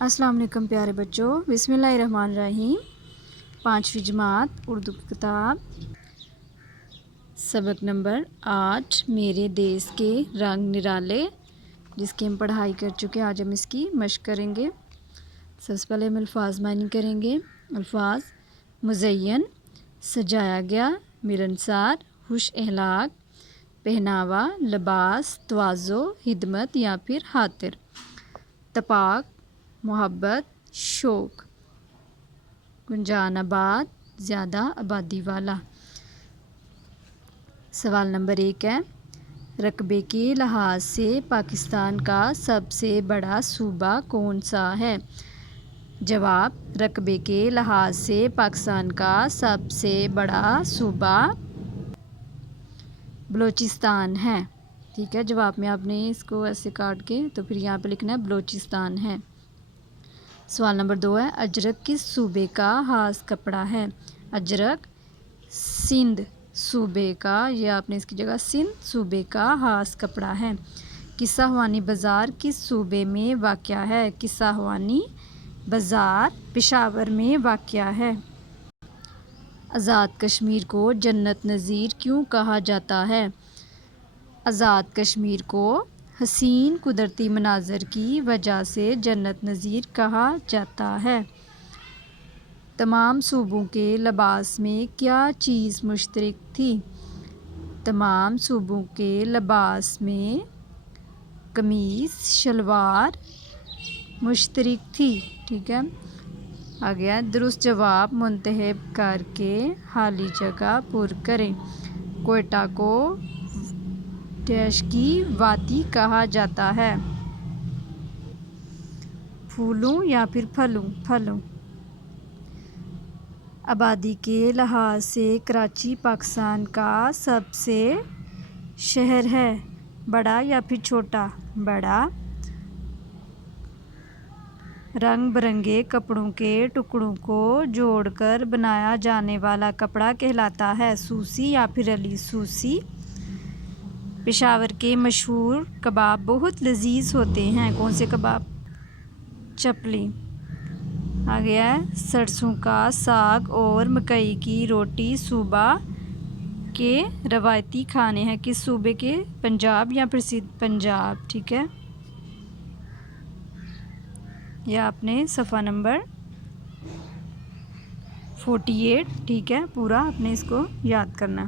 السلام علیکم پیارے بچوں، بسم اللہ الرحمن الرحیم۔ 5ویں جماعت اردو کی کتاب سبق نمبر 8 میرے دیس کے رنگ نرالے، جس کی ہم پڑھائی کر چکے۔ آج ہم اس کی مشق کریں گے۔ سب سے پہلے ہم الفاظ معنی کریں گے۔ الفاظ: مزین، سجایا گیا، ملنسار، خوش اخلاق، پہناوا، لباس، تواضع، خدمت یا پھر خاطر، تپاک، محبت، شوق، گنجان آباد، زیادہ آبادی والا۔ سوال نمبر 1 ہے، رقبے کے لحاظ سے پاکستان کا سب سے بڑا صوبہ کون سا ہے؟ جواب: رقبے کے لحاظ سے پاکستان کا سب سے بڑا صوبہ بلوچستان ہے۔ ٹھیک ہے، جواب میں آپ نے اس کو ایسے کاٹ کے تو پھر یہاں پہ لکھنا ہے بلوچستان ہے۔ سوال نمبر 2 ہے، اجرک کس صوبے کا خاص کپڑا ہے؟ اجرک سندھ صوبے کا، یا آپ نے اس کی جگہ سندھ صوبے کا خاص کپڑا ہے۔ قصہ خوانی بازار کس صوبے میں واقع ہے؟ قصہ خوانی بازار پشاور میں واقع ہے۔ آزاد کشمیر کو جنت نظیر کیوں کہا جاتا ہے؟ آزاد کشمیر کو حسین قدرتی مناظر کی وجہ سے جنت نظیر کہا جاتا ہے۔ تمام صوبوں کے لباس میں کیا چیز مشترک تھی؟ تمام صوبوں کے لباس میں قمیص شلوار مشترک تھی۔ ٹھیک ہے، آگے درست جواب منتخب کر کے خالی جگہ پر کریں۔ کوئٹہ کو ڈیش کی وادی کہا جاتا ہے؟ پھولوں یا پھر پھلوں۔ آبادی کے لحاظ سے کراچی پاکستان کا سب سے شہر ہے؟ بڑا یا پھر چھوٹا؟ بڑا۔ رنگ برنگے کپڑوں کے ٹکڑوں کو جوڑ کر بنایا جانے والا کپڑا کہلاتا ہے؟ سوسی یا پھر علی سوسی۔ پشاور کے مشہور کباب بہت لذیذ ہوتے ہیں، کون سے کباب؟ چپلی۔ آگے ہے، سرسوں کا ساگ اور مکئی کی روٹی صوبہ کے روایتی کھانے ہیں، کس صوبے کے؟ پنجاب یا پھر سندھ؟ پنجاب۔ ٹھیک ہے، یہ آپ نے صفحہ نمبر 48 ٹھیک ہے پورا آپ نے اس کو یاد کرنا۔